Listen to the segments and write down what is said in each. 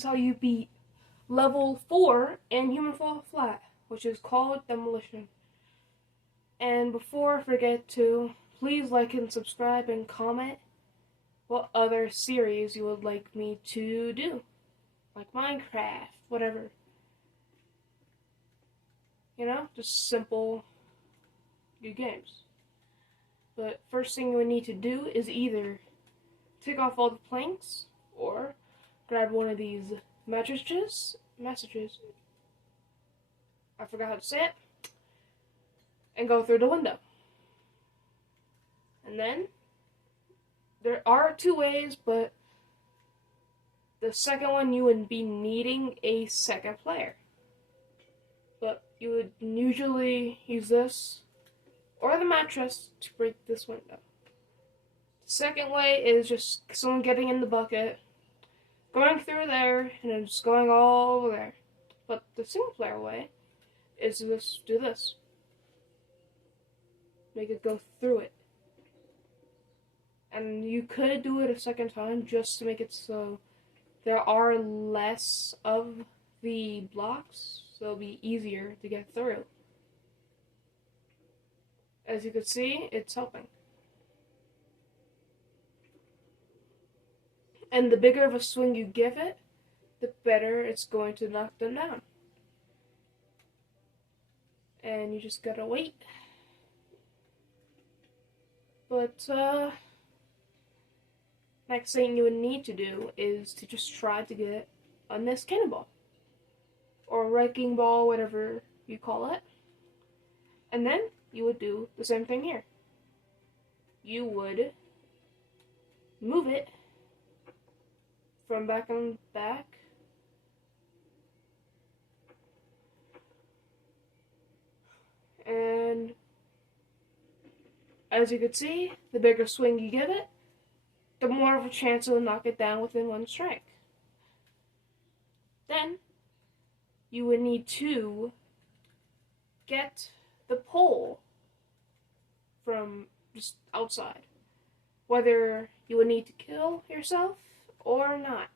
is how you beat level 4 in Human Fall Flat, which is called Demolition. And before I forget to, please like and subscribe and comment what other series you would like me to do. Like Minecraft, whatever. You know, just simple, good games. But first thing you would need to do is either take off all the planks or grab one of these messages. I forgot how to say it. And go through the window. And then there are two ways, but the second one you would be needing a second player. But you would usually use this or the mattress to break this window. The second way is just someone getting in the bucket, going through there, and then just going all over there. But the single player way is to just do this. Make it go through it. And you could do it a second time just to make it so there are less of the blocks, so it'll be easier to get through. As you can see, it's helping. And the bigger of a swing you give it, the better it's going to knock them down. And you just gotta wait. But, next thing you would need to do is to just try to get on this cannonball. Or wrecking ball, whatever you call it. And then you would do the same thing here. You would move it from back and back. And as you can see, the bigger swing you give it, the more of a chance it'll knock it down within one strike. Then, you would need to get the pole from just outside. Whether you would need to kill yourself or not.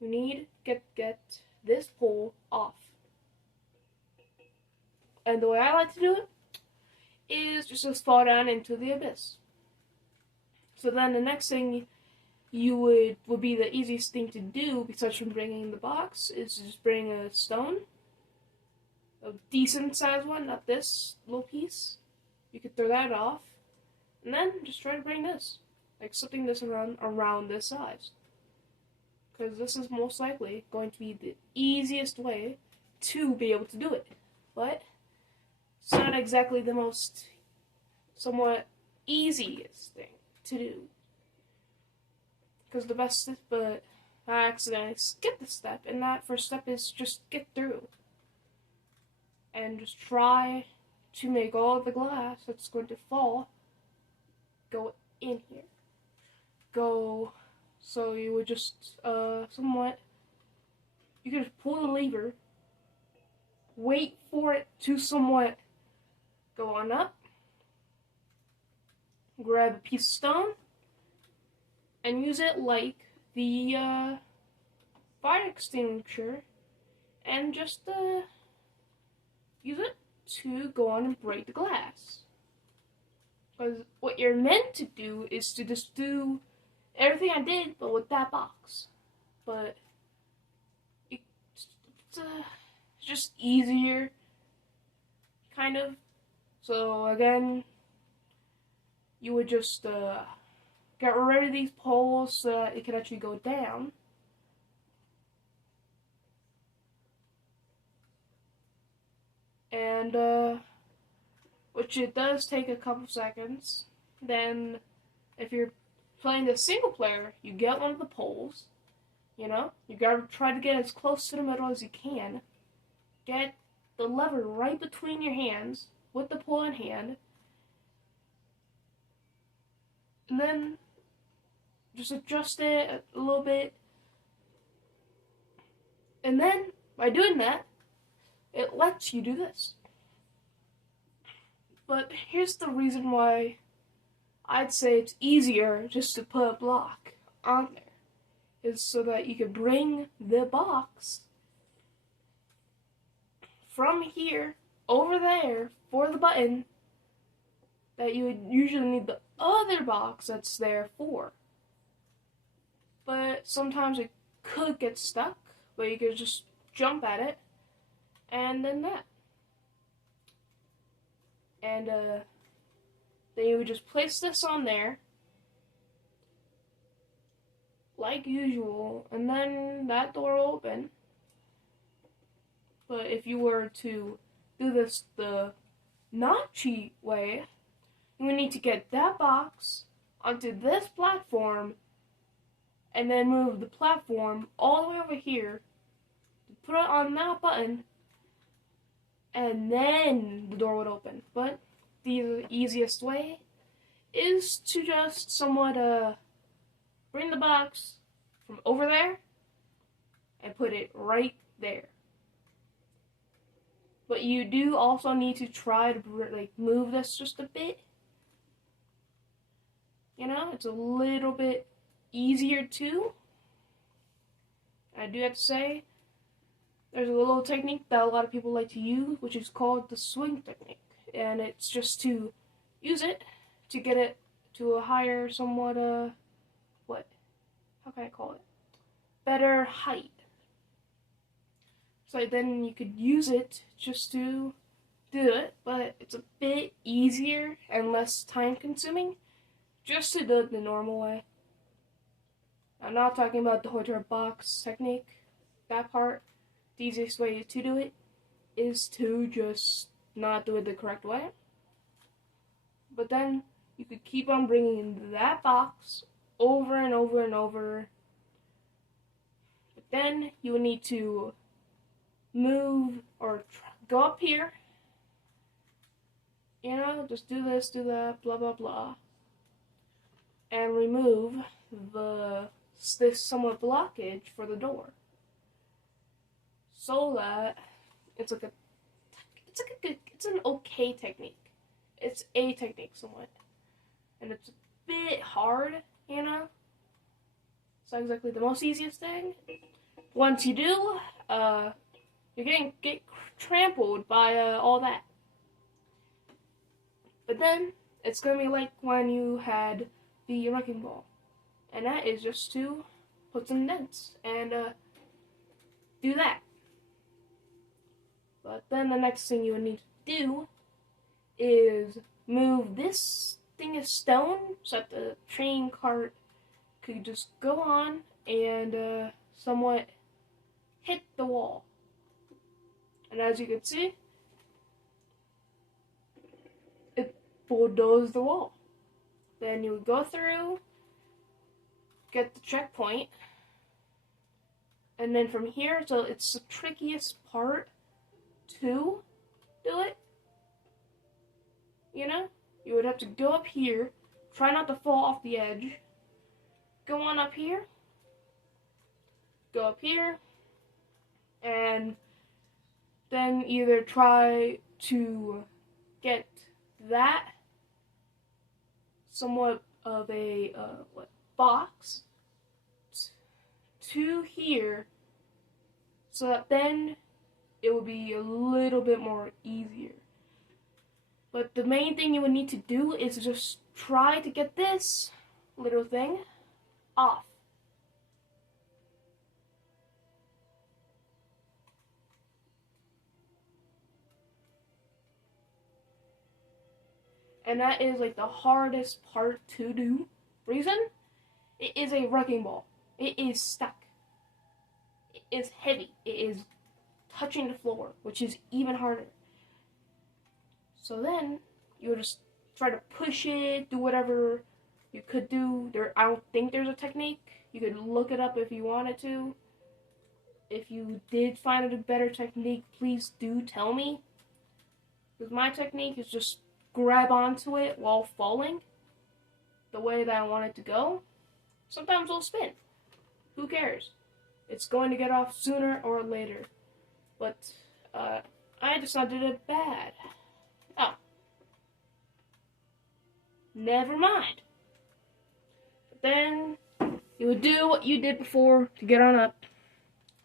You need to get this pole off. And the way I like to do it is just to fall down into the abyss. So then the next thing you would be the easiest thing to do, besides from bringing the box, is just bring a stone. A decent sized one, not this little piece. You could throw that off. And then just try to bring this. Like something this around this size. Because this is most likely going to be the easiest way to be able to do it. But it's not exactly the most somewhat easiest thing to do. Because the best step, but I accidentally skipped the step, and that first step is just get through. And just try to make all of the glass that's going to fall go in here. Go, so you would just, somewhat, you could just pull the lever, wait for it to somewhat go on up, grab a piece of stone, and use it like the fire extinguisher, and just use it to go on and break the glass. Because what you're meant to do is to just do everything I did, but with that box. But it's just easier, kind of. So again, you would just get rid of these poles so that it can actually go down. And which it does take a couple seconds. Then if you're playing the single player, you get one of the poles. You know, you gotta try to get as close to the middle as you can. Get the lever right between your hands with the pole in hand. And then just adjust it a little bit. And then, by doing that, it lets you do this. But here's the reason why I'd say it's easier just to put a block on there. is so that you can bring the box from here over there for the button that you would usually need the other box that's there for. But sometimes it could get stuck, but you could just jump at it, and then that. And then you would just place this on there, like usual, and then that door will open. But if you were to do this the not cheat way, you would need to get that box onto this platform and then move the platform all the way over here, put it on that button, and then the door would open. But the easiest way is to just somewhat bring the box from over there and put it right there. But you do also need to try to move this just a bit. You know, it's a little bit easier too. I do have to say, there's a little technique that a lot of people like to use, which is called the swing technique. And it's just to use it to get it to a higher, somewhat, how can I call it? Better height. So then you could use it just to do it, but it's a bit easier and less time consuming just to do it the normal way. I'm not talking about the hotel box technique. That part, the easiest way to do it is to just not do it the correct way. But then you could keep on bringing that box over and over and over. But then you would need to move or go up here. You know, just do this, do that, blah, blah, blah. And remove this somewhat blockage for the door. So that it's an okay technique. It's a technique somewhat. And it's a bit hard, you know? It's not exactly the most easiest thing. Once you do, you're gonna get trampled by all that. But then, it's gonna be like when you had the wrecking ball. And that is just to put some dents and do that. But then the next thing you would need to do is move this thing of stone so that the train cart could just go on and somewhat hit the wall. And as you can see, it bulldozed the wall. Then you would go through, get the checkpoint, and then from here, so it's the trickiest part to do it. You know? You would have to go up here, try not to fall off the edge, go on up here, go up here, and then either try to get that somewhat of a box to here, so that then it would be a little bit more easier. But the main thing you would need to do is just try to get this little thing off. And that is like the hardest part to do. Reason? It is a wrecking ball. It is stuck. It is heavy. It is touching the floor, which is even harder. So then you would just try to push it, do whatever you could do. I don't think there's a technique. You could look it up if you wanted to. If you did find a better technique, please do tell me. Because my technique is just grab onto it while falling the way that I want it to go. Sometimes it'll spin. Who cares? It's going to get off sooner or later. But I just not did it bad. Oh. Never mind. But then You would do what you did before to get on up.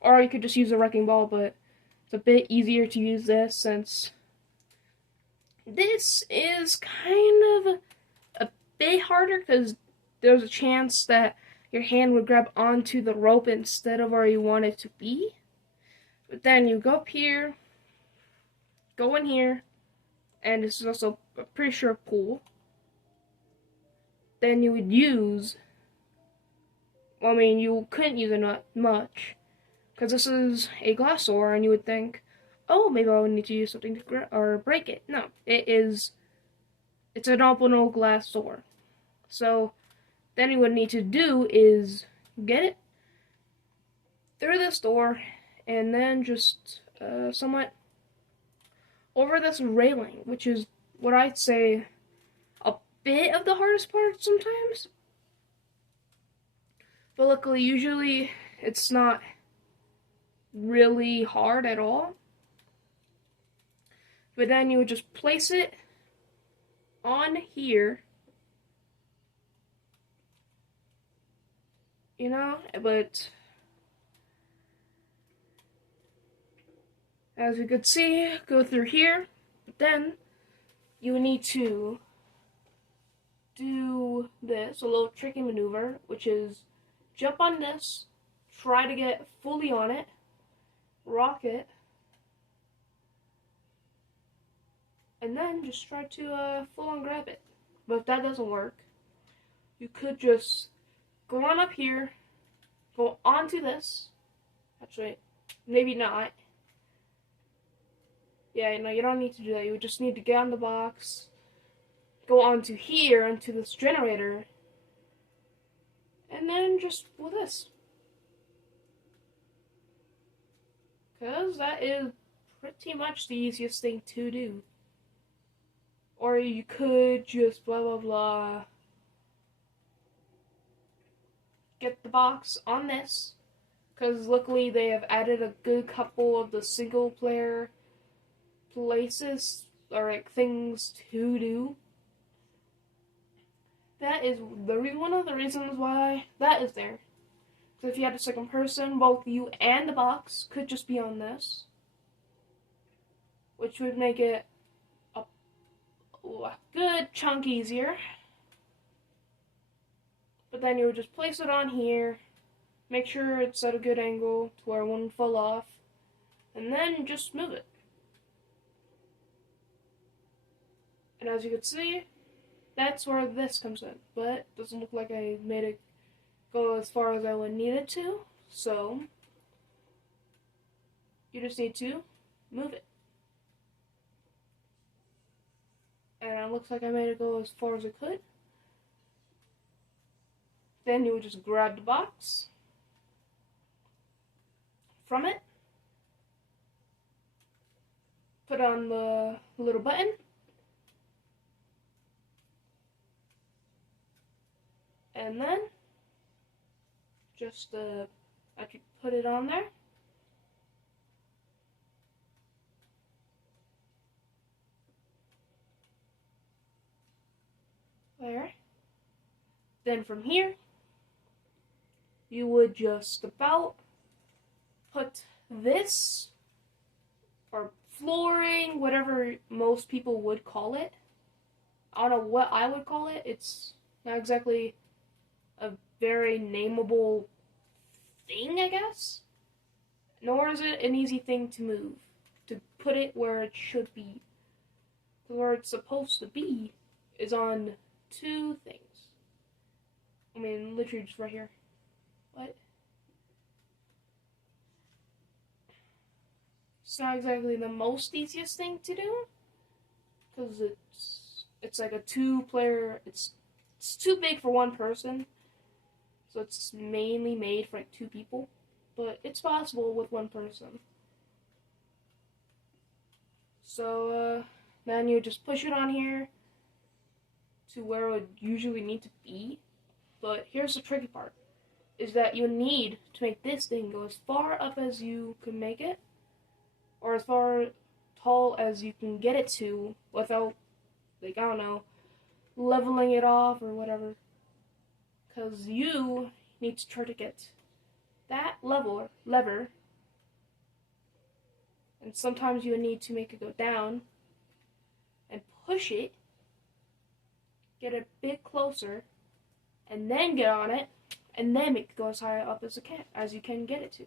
Or you could just use a wrecking ball, but it's a bit easier to use this since this is kind of a bit harder because there's a chance that your hand would grab onto the rope instead of where you want it to be. But then you go up here, go in here, and this is also a pretty sure pool. Then you would use, well, I mean, you couldn't use it not much, because this is a glass door, and you would think, oh, maybe I would need to use something to or break it. No, it's an open glass door. So then you would need to do is get it through this door, and then just somewhat over this railing, which is what I'd say a bit of the hardest part sometimes. But luckily, usually it's not really hard at all. But then you would just place it on here, you know, but as you could see, go through here, but then you need to do this, a little tricky maneuver, which is jump on this, try to get fully on it, rock it, and then just try to full on grab it. But if that doesn't work, you could just go on up here, go onto this, actually, maybe not. Yeah, no, you don't need to do that. You would just need to get on the box, go onto here, onto this generator, and then just with this. Because that is pretty much the easiest thing to do. Or you could just blah blah blah. Get the box on this. Because luckily they have added a good couple of the single player places or like things to do. That is one of the reasons why that is there. So if you had a second person, both you and the box could just be on this, which would make it a good chunk easier. But then you would just place it on here, make sure it's at a good angle to where it wouldn't fall off, and then just move it. And as you can see, that's where this comes in, but it doesn't look like I made it go as far as I would need it to, so you just need to move it. And it looks like I made it go as far as it could. Then you would just grab the box from it, put on the little button, and then just after you put it on there, there. Then from here, you would just about put this, or flooring, whatever most people would call it. I don't know what I would call it. It's not exactly a very nameable thing, I guess. Nor is it an easy thing to move, to put it where it should be. Where it's supposed to be is on two things. I mean, literally just right here. What? It's not exactly the most easiest thing to do, because it's like a two-player. It's too big for one person, so it's mainly made for like two people. But it's possible with one person. So then you just push it on here to where it would usually need to be. But here's the tricky part, is that you need to make this thing go as far up as you can make it, or as far tall as you can get it to without, like, I don't know, leveling it off or whatever. Because you need to try to get that lever, and sometimes you need to make it go down and push it, get a bit closer, and then get on it, and then make it go as high up as you can get it to.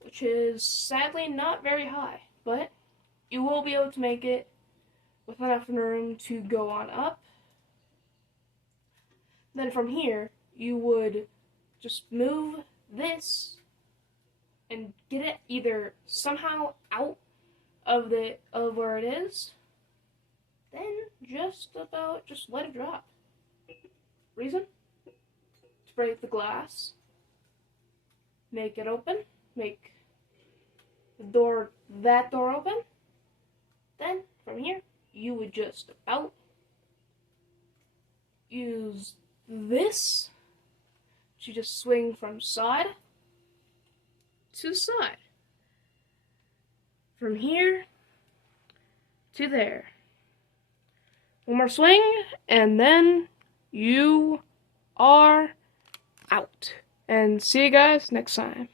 Which is sadly not very high, but you will be able to make it with enough room to go on up. Then from here, you would just move this and get it either somehow out of where it is, then just let it drop. Reason? To break the glass, make it open, make that door open. Then from here, you would just about use this to just swing from side to side. From here to there. One more swing, and then you are out. And see you guys next time.